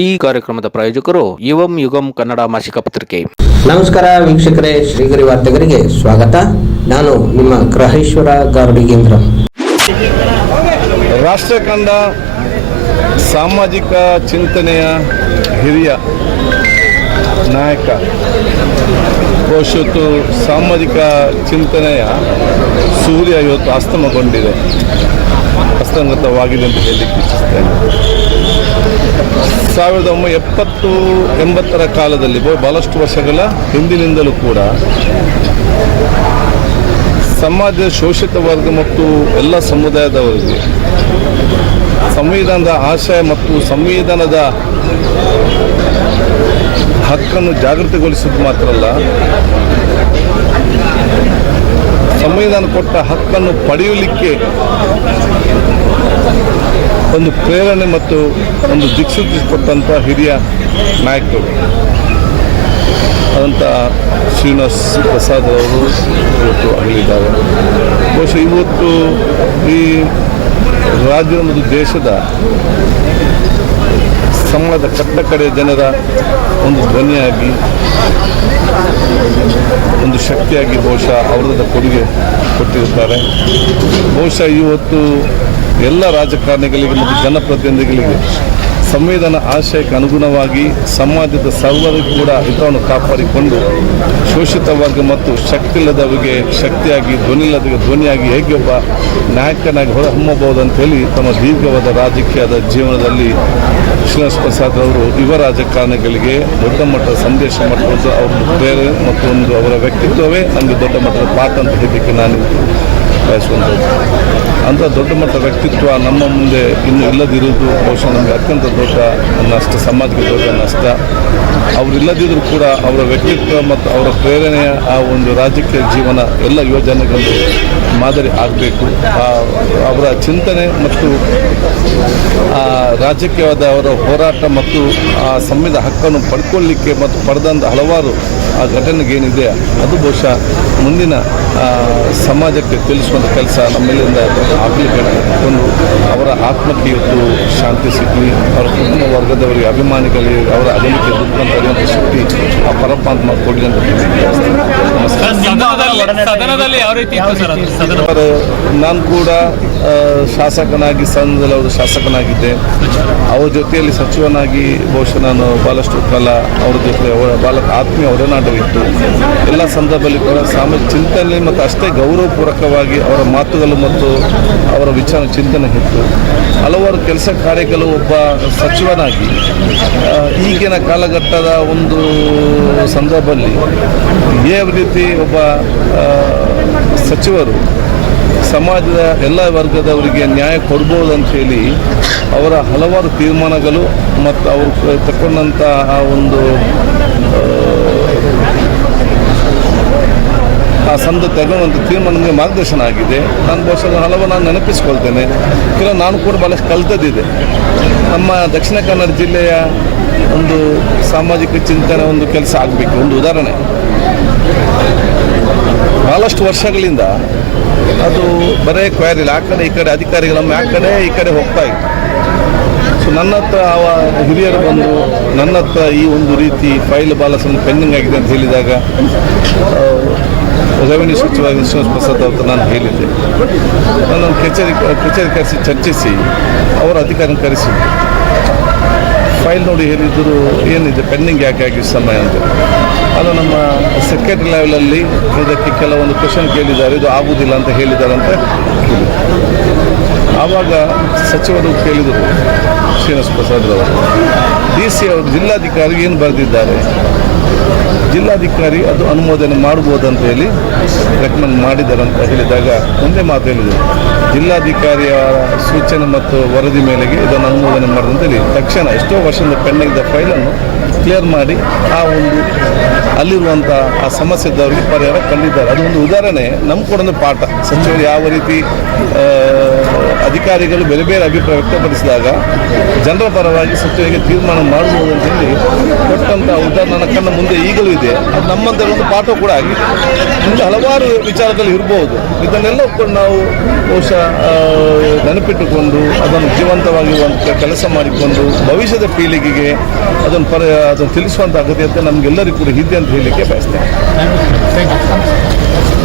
ಈ ಕಾರ್ಯಕ್ರಮದ ಪ್ರಾಯೋಜಕರು ಯುವಂ ಯುಗಂ ಕನ್ನಡ ಮಾಸಿಕ ಪತ್ರಿಕೆ. ನಮಸ್ಕಾರ ವೀಕ್ಷಕರೇ ಶ್ರೀಗರಿ ವಾರ್ತೆಗರಿಗೆ ಸ್ವಾಗತ. ನಾನು ನಿಮ್ಮ ಗ್ರಹೇಶ್ವರ ಗಾರ್ಡಿಗೇಂದ್ರ ರಾಷ್ಟ್ರ ಕಂಡ ಸಾಮಾಜಿಕ ಚಿಂತನೆಯ ಹಿರಿಯ ನಾಯಕ ಬಹುಶತ್ತು ಸಾಮಾಜಿಕ ಚಿಂತನೆಯ ಸೂರ್ಯ ಇವತ್ತು ಅಸ್ತಮಗೊಂಡಿದೆ. ಅಸ್ತಂಗತವಾಗಿದೆ ಅಂತ ಹೇಳಿ ಇಚ್ಛಿಸ್ತೇನೆ ಸಾವಿರದ ಒಂಬೈನೂರ ಎಪ್ಪತ್ತು ಎಂಬತ್ತರ ಕಾಲದಲ್ಲಿ ಬಹು- ಬಹಳಷ್ಟು ವರ್ಷಗಳ ಹಿಂದಿನಿಂದಲೂ ಕೂಡ ಸಮಾಜದ ಶೋಷಿತ ವರ್ಗ ಮತ್ತು ಎಲ್ಲ ಸಮುದಾಯದವರಿಗೆ ಸಂವಿಧಾನದ ಆಶಯ ಮತ್ತು ಸಂವಿಧಾನದ ಹಕ್ಕನ್ನು ಜಾಗೃತಿಗೊಳಿಸುವುದು ಮಾತ್ರ ಅಲ್ಲ ಸಂವಿಧಾನ ಕೊಟ್ಟ ಹಕ್ಕನ್ನು ಪಡೆಯಲಿಕ್ಕೆ ಒಂದು ಪ್ರೇರಣೆ ಮತ್ತು ಒಂದು ದಿಕ್ಸೂಚಿ ಕೊಟ್ಟಂಥ ಹಿರಿಯ ನಾಯಕರು. ಆದಂಥ ಶ್ರೀನಿವಾಸ್ ಪ್ರಸಾದ್ ಅವರು ಇವತ್ತು ಅಗಲಿದ್ದಾರೆ. ಬಹುಶಃ ಇವತ್ತು ಈ ರಾಜ್ಯ ಮತ್ತು ದೇಶದ ಸಮಾಜದ ಕಟ್ಟ ಕಡೆ ಜನರ ಒಂದು ಧ್ವನಿಯಾಗಿ, ಒಂದು ಶಕ್ತಿಯಾಗಿ ಬಹುಶಃ ಅವರದ ಕೊಡುಗೆ ಕೊಟ್ಟಿರುತ್ತಾರೆ. ಬಹುಶಃ ಇವತ್ತು ಎಲ್ಲ ರಾಜಕಾರಣಿಗಳಿಗೆ ಮತ್ತು ಜನಪ್ರತಿನಿಧಿಗಳಿಗೆ ಸಂವಿಧಾನ ಆಶಯಕ್ಕೆ ಅನುಗುಣವಾಗಿ ಸಮಾಜದ ಸರ್ವರಿಗೂ ಕೂಡ ಹಿತವನ್ನು ಕಾಪಾಡಿಕೊಂಡು ಶೋಷಿತ ವರ್ಗ ಮತ್ತು ಶಕ್ತಿ ಇಲ್ಲದವರಿಗೆ ಶಕ್ತಿಯಾಗಿ ಧ್ವನಿ ಇಲ್ಲದವರಿಗೆ ಧ್ವನಿಯಾಗಿ ಹೇಗೆ ಒಬ್ಬ ನಾಯಕನಾಗಿ ಹೊರಹೊಮ್ಮಬಹುದು ಅಂತ ಹೇಳಿ ತಮ್ಮ ದೀರ್ಘವಾದ ರಾಜಕೀಯದ ಜೀವನದಲ್ಲಿ ಶ್ರೀನಿವಾಸ ಪ್ರಸಾದ್ ಅವರು ಯುವ ರಾಜಕಾರಣಿಗಳಿಗೆ ದೊಡ್ಡ ಮಟ್ಟದ ಸಂದೇಶ ಮಾಡಿಕೊಂಡು ಅವರ ಪ್ರೇರಣೆ ಮತ್ತು ಒಂದು ಅವರ ವ್ಯಕ್ತಿತ್ವವೇ ನನಗೆ ದೊಡ್ಡ ಮಟ್ಟದ ಪಾಠ ಅಂತ ಹೇಳಿದ್ದಕ್ಕೆ ನಾನು ಬಯಸುವಂಥದ್ದು. ಅಂಥ ದೊಡ್ಡ ಮಟ್ಟ ವ್ಯಕ್ತಿತ್ವ ನಮ್ಮ ಮುಂದೆ ಇನ್ನು ಇಲ್ಲದಿರುವುದು ಬಹುಶಃ ನಮಗೆ ಅತ್ಯಂತ ದೊಡ್ಡ ನಷ್ಟ, ಸಮಾಜಕ್ಕೆ ದೊಡ್ಡ ನಷ್ಟ. ಅವರಿಲ್ಲದಿದ್ದರೂ ಕೂಡ ಅವರ ವ್ಯಕ್ತಿತ್ವ ಮತ್ತು ಅವರ ಪ್ರೇರಣೆಯ ಆ ಒಂದು ರಾಜಕೀಯ ಜೀವನ ಎಲ್ಲ ಯೋಜನೆಗಳು ಮಾದರಿ ಆಗಬೇಕು. ಅವರ ಚಿಂತನೆ ಮತ್ತು ಆ ರಾಜಕೀಯವಾದ ಅವರ ಹೋರಾಟ ಮತ್ತು ಆ ಸಂವಿಧಾನ ಹಕ್ಕನ್ನು ಪಡ್ಕೊಳ್ಳಿಕ್ಕೆ ಮತ್ತು ಪಡೆದಂಥ ಹಲವಾರು ಆ ಘಟನೆಗೇನಿದೆ ಅದು ಬಹುಶಃ ಮುಂದಿನ ಆ, ಸಮಾಜಕ್ಕೆ ತಿಳಿಸುವಂಥ ಕೆಲಸ ನಮ್ಮೆಲ್ಲಿಂದ ಆಗಲಿಕ್ಕೆ ಒಂದು ಅವರ ಆತ್ಮಕ್ಕೆ ಇವತ್ತು ಶಾಂತಿ ಸಿಗಲಿ ಅವರ ಕುಟುಂಬ ವರ್ಗದವರಿಗೆ ಅಭಿಮಾನಿಗಳಿಗೆ ಅವರ ಅಗಲಿಕೆ ದುಃಖ ಅಂತ ಶಕ್ತಿ ಆ ಪರಮಾತ್ಮ ಕೊಡಲಿ ಅಂತ ನಮಸ್ಕಾರ. ಸದನದಲ್ಲಿ ಸದನದಲ್ಲಿ ಯಾವ ರೀತಿ ಇತ್ತು ಸರ್ ಸದನ ನಾನು ಕೂಡ ಆ, ಶಾಸಕನಾಗಿ ಸದನದಲ್ಲಿ ಅವರು ಶಾಸಕನಾಗಿದ್ದೆ. ಅವರ ಜೊತೆಯಲ್ಲಿ ಸಚಿವನಾಗಿ ಬಹುಶಃ ನಾನು ಭಾಳಷ್ಟು ಕಾಲ ಅವ್ರ ಜೊತೆ ಅವರ ಭಾಳ ಆತ್ಮೀಯ ಒಡನಾಟವಿತ್ತು ಎಲ್ಲ ಸಂದರ್ಭದಲ್ಲಿ ಕೂಡ ಸಾಮಾಜಿಕ ಚಿಂತನೆ ಮತ್ತು ಅಷ್ಟೇ ಗೌರವಪೂರ್ವಕವಾಗಿ ಅವರ ಮಾತುಗಳು ಮತ್ತು ಅವರ ವಿಚಾರ ಚಿಂತನೆ ಇತ್ತು. ಹಲವಾರು ಕೆಲಸ ಕಾರ್ಯಗಳು ಒಬ್ಬ ಸಚಿವನಾಗಿ ಈಗಿನ ಕಾಲಘಟ್ಟದ ಒಂದು ಸಂದರ್ಭದಲ್ಲಿ ಯಾವ ರೀತಿ ಒಬ್ಬ ಸಚಿವರು ಸಮಾಜದ ಎಲ್ಲ ವರ್ಗದವರಿಗೆ ನ್ಯಾಯ ಕೊಡ್ಬೋದು ಹೇಳಿ ಅವರ ಹಲವಾರು ತೀರ್ಮಾನಗಳು ಮತ್ತು ಅವರು ತಕ್ಕೊಂಡಂತಹ ಒಂದು ಆ ಸಂದ ಒಂದು ತೀರ್ಮಾನ ನನಗೆ ಮಾರ್ಗದರ್ಶನ ಆಗಿದೆ. ನಾನು ಬಹುಶಃ ಹಲವು ನಾನು ನೆನಪಿಸ್ಕೊಳ್ತೇನೆ. ಕೆಲವು ನಾನು ಕೂಡ ಭಾಳಷ್ಟು ಕಲ್ತದ್ದಿದೆ. ನಮ್ಮ ದಕ್ಷಿಣ ಕನ್ನಡ ಜಿಲ್ಲೆಯ ಒಂದು ಸಾಮಾಜಿಕ ಚಿಂತನೆ ಒಂದು ಕೆಲಸ ಆಗಬೇಕು, ಒಂದು ಉದಾಹರಣೆ. ಭಾಳಷ್ಟು ವರ್ಷಗಳಿಂದ ಅದು ಬರೇ ಕ್ವೈರಿಲ್ಲ ಆ ಕಡೆ, ಈ ಕಡೆ ಅಧಿಕಾರಿಗಳೊಮ್ಮೆ ಆ ಕಡೆ, ಈ ಕಡೆ ಹೋಗ್ತಾ ಇತ್ತು ಸೊ ನನ್ನ ಹತ್ರ ಅವ ಹಿರಿಯರು ಬಂದು ನನ್ನ ಹತ್ರ ಈ ಒಂದು ರೀತಿ ಫೈಲ್ ಬಾಲಸನ್ ಪೆಂಡಿಂಗ್ ಆಗಿದೆ ಅಂತ ಹೇಳಿದಾಗ ರೆವೆನ್ಯೂ ಸಚಿವರಾಗಿ ವಿಶ್ವನಾಥ್ ಪ್ರಸಾದ್ ಅವ್ರ ನಾನು ಹೇಳಿದ್ದೆ. ನಾನು ಕಚೇರಿ ಕಚೇರಿ ಕರೆಸಿ ಚರ್ಚಿಸಿ, ಅವರ ಅಧಿಕಾರಿ ಕರೆಸಿ. ಫೈಲ್ ನೋಡಿ ಹೇಳಿದ್ರು ಏನಿದೆ? ಪೆಂಡಿಂಗ್ ಯಾಕೆ ಆಗಿ ಸಮಯ ಅಂತ. ಅದು ನಮ್ಮ ಸೆಕ್ರೆಟರಿ ಲೆವೆಲಲ್ಲಿ ಇದಕ್ಕೆ ಕೆಲವೊಂದು ಕ್ವಶನ್ ಕೇಳಿದ್ದಾರೆ. ಇದು ಆಗುವುದಿಲ್ಲ ಅಂತ ಹೇಳಿದ್ದಾರೆ ಅಂತ. ಆವಾಗ ಸಚಿವರು ಕೇಳಿದರು ಶ್ರೀನಿವಾಸ ಪ್ರಸಾದ್ರವರು ಡಿ ಸಿ ಅವರು ಜಿಲ್ಲಾಧಿಕಾರಿ ಏನು ಬರೆದಿದ್ದಾರೆ? ಜಿಲ್ಲಾಧಿಕಾರಿ ಅದು ಅನುಮೋದನೆ ಮಾಡ್ಬೋದು ಅಂತ ಹೇಳಿ ರೆಕಮೆಂಡ್ ಮಾಡಿದ್ದಾರೆ ಅಂತ ಹೇಳಿದಾಗ ಒಂದೇ ಮಾತು ಹೇಳಿದರು. ಜಿಲ್ಲಾಧಿಕಾರಿಯ ಸೂಚನೆ ಮತ್ತು ವರದಿ ಮೇಲೆಗೆ ಇದನ್ನು ಅನುಮೋದನೆ ಮಾಡಿದಂತ ಅಂತ ಹೇಳಿ. ತಕ್ಷಣ ಎಷ್ಟೋ ವರ್ಷದ ಪೆಂಡಿಂಗ್ ಇದ್ದ ಫೈಲನ್ನು ಕ್ಲಿಯರ್ ಮಾಡಿ ಆ ಒಂದು ಅಲ್ಲಿರುವಂಥ ಆ ಸಮಸ್ಯೆ ಇದ್ದವರಿಗೆ ಪರಿಹಾರ ಕಂಡಿದ್ದಾರೆ. ಅದು ಒಂದು ಉದಾಹರಣೆ. ನಮ್ಮ ಕೂಡ ಪಾಠ. ಸಚಿವರು ಯಾವ ರೀತಿ ಅಧಿಕಾರಿಗಳು ಬೇರೆ ಬೇರೆ ಅಭಿಪ್ರಾಯ ವ್ಯಕ್ತಪಡಿಸಿದಾಗ ಜನರ ಪರವಾಗಿ ಸಚಿವರಿಗೆ ತೀರ್ಮಾನ ಮಾಡಬಹುದು ಅಂತ ಹೇಳಿ ಕೊಟ್ಟಂಥ ಉದಾಹರಣೆ ಕಣ್ಣ ಮುಂದೆ ಈಗಲೂ ಇದೆ. ಅದು ನಮ್ಮಂತ ಒಂದು ಪಾಠ ಕೂಡ ಆಗಿದೆ. ಮುಂದೆ ಹಲವಾರು ವಿಚಾರದಲ್ಲಿ ಇರಬಹುದು ಇದನ್ನೆಲ್ಲ ಕೂಡ ನಾವು ಬಹುಶಃ ನೆನಪಿಟ್ಟುಕೊಂಡು, ಅದನ್ನು ಜೀವಂತವಾಗಿರುವಂಥ ಕೆಲಸ ಮಾಡಿಕೊಂಡು, ಭವಿಷ್ಯದ ಪೀಳಿಗೆಗೆ ಅದನ್ನು ಪರ, ಅದನ್ನು ತಿಳಿಸುವಂಥ ಅಗತ್ಯತೆ ನಮಗೆಲ್ಲರಿಗೂ ಕೂಡ ಇದೆ ಅಂತ ಹೇಳಲಿಕ್ಕೆ ಬಯಸ್ತೇನೆ.